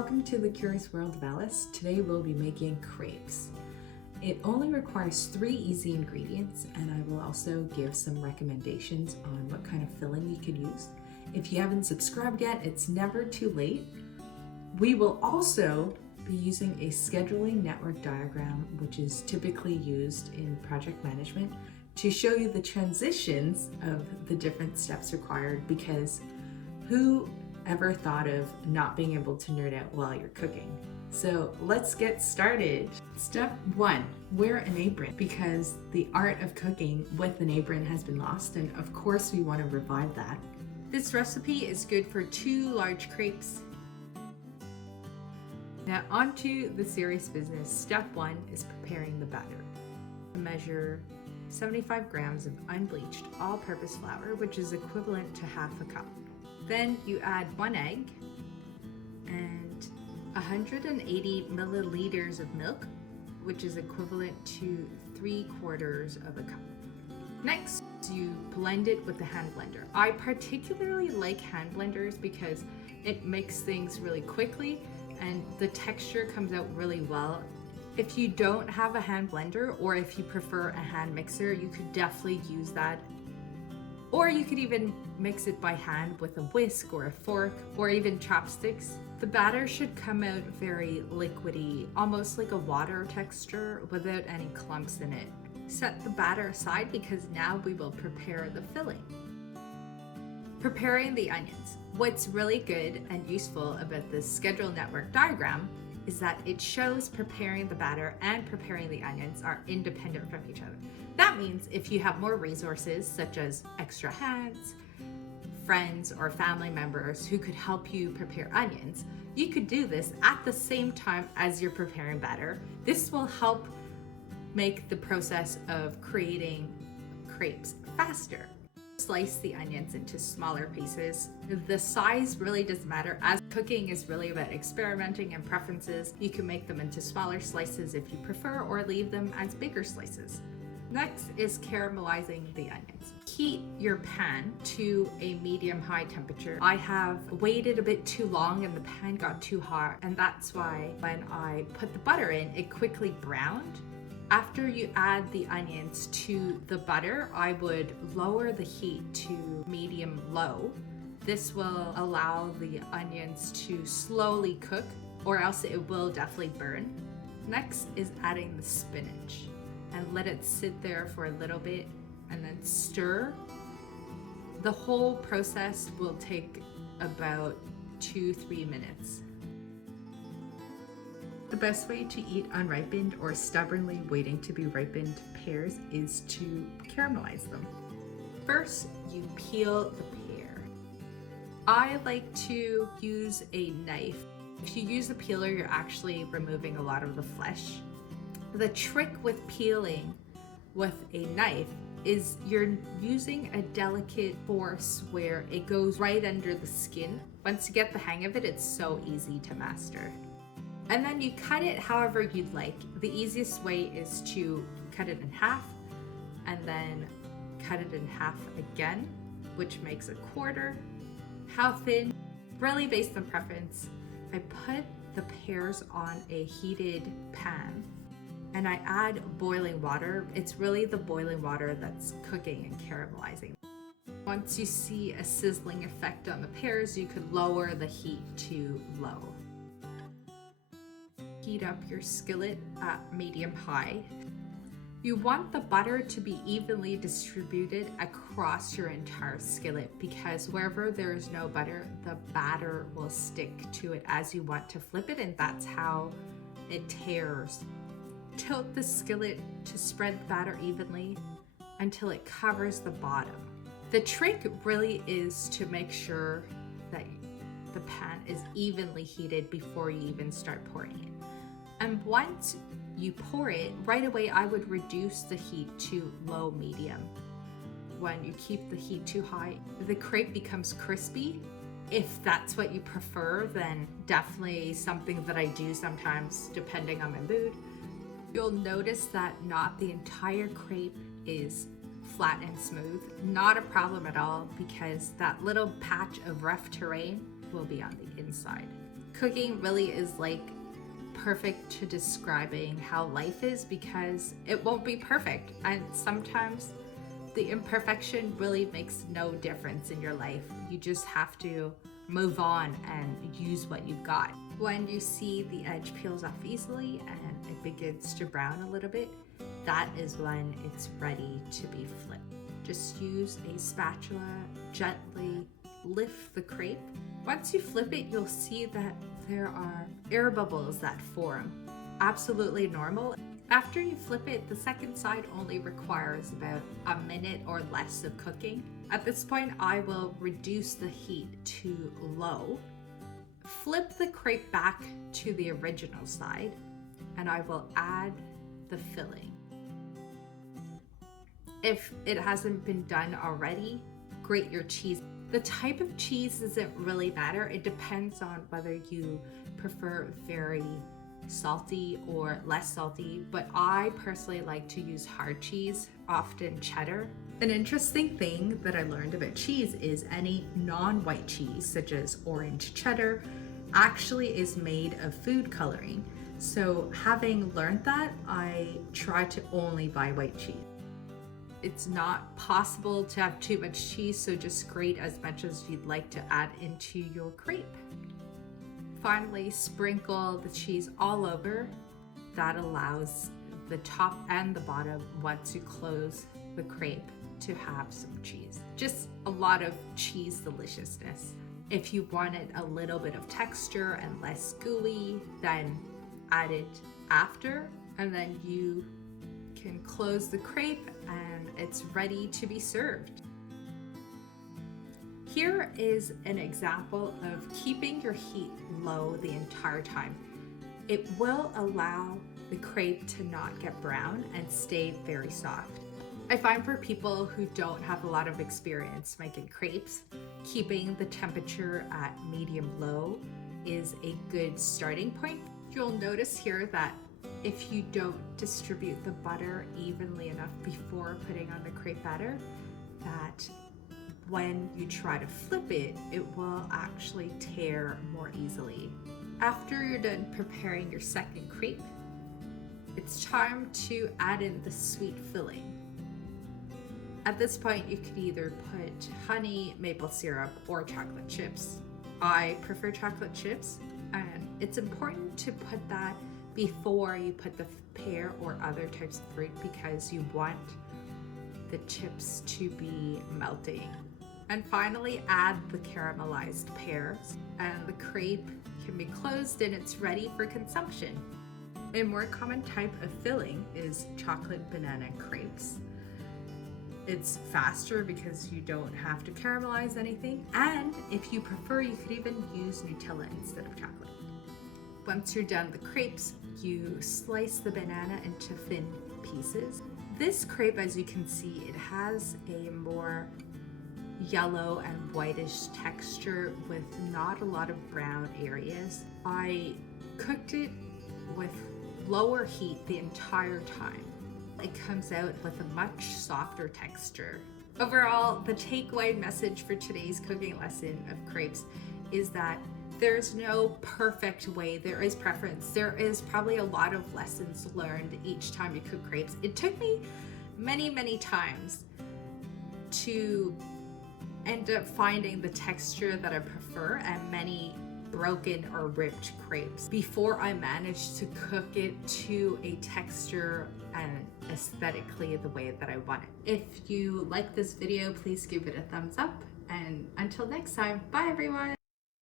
welcome to the Curious World of Alice. Today we'll be making crepes. It only requires 3 easy ingredients, and I will also give some recommendations on what kind of filling you could use. If you haven't subscribed yet, it's never too late. We will also be using a scheduling network diagram, which is typically used in project management, to show you the transitions of the different steps required, because who ever thought of not being able to nerd out while you're cooking? So let's get started. Step 1, wear an apron, because the art of cooking with an apron has been lost, and of course we want to revive that. This recipe is good for 2 large crepes. Now onto the serious business. Step 1 is preparing the batter. Measure 75 grams of unbleached all-purpose flour, which is equivalent to half a cup. Then you add 1 egg and 180 milliliters of milk, which is equivalent to 3/4 of a cup. Next, you blend it with the hand blender. I particularly like hand blenders because it makes things really quickly and the texture comes out really well. If you don't have a hand blender, or if you prefer a hand mixer, you could definitely use that. Or you could even mix it by hand with a whisk or a fork or even chopsticks. The batter should come out very liquidy, almost like a water texture without any clumps in it. Set the batter aside because now we will prepare the filling. Preparing the onions. What's really good and useful about this schedule network diagram is that it shows preparing the batter and preparing the onions are independent from each other. That means if you have more resources, such as extra hands, friends, or family members who could help you prepare onions, you could do this at the same time as you're preparing batter. This will help make the process of creating crepes faster. Slice the onions into smaller pieces. The size really doesn't matter, as cooking is really about experimenting and preferences. You can make them into smaller slices if you prefer, or leave them as bigger slices. Next is caramelizing the onions. Heat your pan to a medium-high temperature. I have waited a bit too long and the pan got too hot, and that's why when I put the butter in, it quickly browned. After you add the onions to the butter, I would lower the heat to medium-low. This will allow the onions to slowly cook, or else it will definitely burn. Next is adding the spinach, and let it sit there for a little bit and then stir. The whole process will take about 2-3 minutes. The best way to eat unripened or stubbornly waiting to be ripened pears is to caramelize them. First, you peel the pear. I like to use a knife. If you use a peeler, you're actually removing a lot of the flesh. The trick with peeling with a knife is you're using a delicate force where it goes right under the skin. Once you get the hang of it, it's so easy to master. And then you cut it however you'd like. The easiest way is to cut it in half and then cut it in half again, which makes a quarter. How thin? Really based on preference. I put the pears on a heated pan and I add boiling water. It's really the boiling water that's cooking and caramelizing. Once you see a sizzling effect on the pears, you could lower the heat to low. Heat up your skillet at medium-high. You want the butter to be evenly distributed across your entire skillet, because wherever there is no butter, the batter will stick to it as you want to flip it, and that's how it tears. Tilt the skillet to spread the batter evenly until it covers the bottom. The trick really is to make sure that the pan is evenly heated before you even start pouring it. And once you pour it, right away I would reduce the heat to low-medium. When you keep the heat too high, the crepe becomes crispy. If that's what you prefer, then definitely something that I do sometimes depending on my mood. You'll notice that not the entire crepe is flat and smooth. Not a problem at all, because that little patch of rough terrain will be on the inside. Cooking really is like perfect to describing how life is, because it won't be perfect, and sometimes the imperfection really makes no difference in your life. You just have to move on and use what you've got. When you see the edge peels off easily and it begins to brown a little bit, that is when it's ready to be flipped. Just use a spatula, gently lift the crepe. Once you flip it, you'll see that there are air bubbles that form. Absolutely normal. After you flip it, the second side only requires about a minute or less of cooking. At this point, I will reduce the heat to low, flip the crepe back to the original side, and I will add the filling. If it hasn't been done already, grate your cheese. The type of cheese doesn't really matter. It depends on whether you prefer very salty or less salty, but I personally like to use hard cheese, often cheddar. An interesting thing that I learned about cheese is any non-white cheese, such as orange cheddar, actually is made of food coloring. So having learned that, I try to only buy white cheese. It's not possible to have too much cheese, so just grate as much as you'd like to add into your crepe. Finally, sprinkle the cheese all over. That allows the top and the bottom, once you close the crepe, to have some cheese. Just a lot of cheese deliciousness. If you wanted a little bit of texture and less gooey, then add it after, and then you can close the crepe and it's ready to be served. Here is an example of keeping your heat low the entire time. It will allow the crepe to not get brown and stay very soft. I find for people who don't have a lot of experience making crepes, keeping the temperature at medium-low is a good starting point. You'll notice here that if you don't distribute the butter evenly enough before putting on the crepe batter, that when you try to flip it, it will actually tear more easily. After you're done preparing your second crepe, it's time to add in the sweet filling. At this point, you could either put honey, maple syrup, or chocolate chips. I prefer chocolate chips, and it's important to put that before you put the pear or other types of fruit, because you want the chips to be melting. And finally, add the caramelized pears, and the crepe can be closed and it's ready for consumption. A more common type of filling is chocolate banana crepes. It's faster because you don't have to caramelize anything, and if you prefer, you could even use Nutella instead of chocolate. Once you're done the crepes, you slice the banana into thin pieces. This crepe, as you can see, it has a more yellow and whitish texture with not a lot of brown areas. I cooked it with lower heat the entire time. It comes out with a much softer texture. Overall, the takeaway message for today's cooking lesson of crepes is that there's no perfect way. There is preference. There is probably a lot of lessons learned each time you cook crepes. It took me many times to end up finding the texture that I prefer, and many broken or ripped crepes before I managed to cook it to a texture and aesthetically the way that I want it. If you like this video, please give it a thumbs up, and until next time, bye everyone.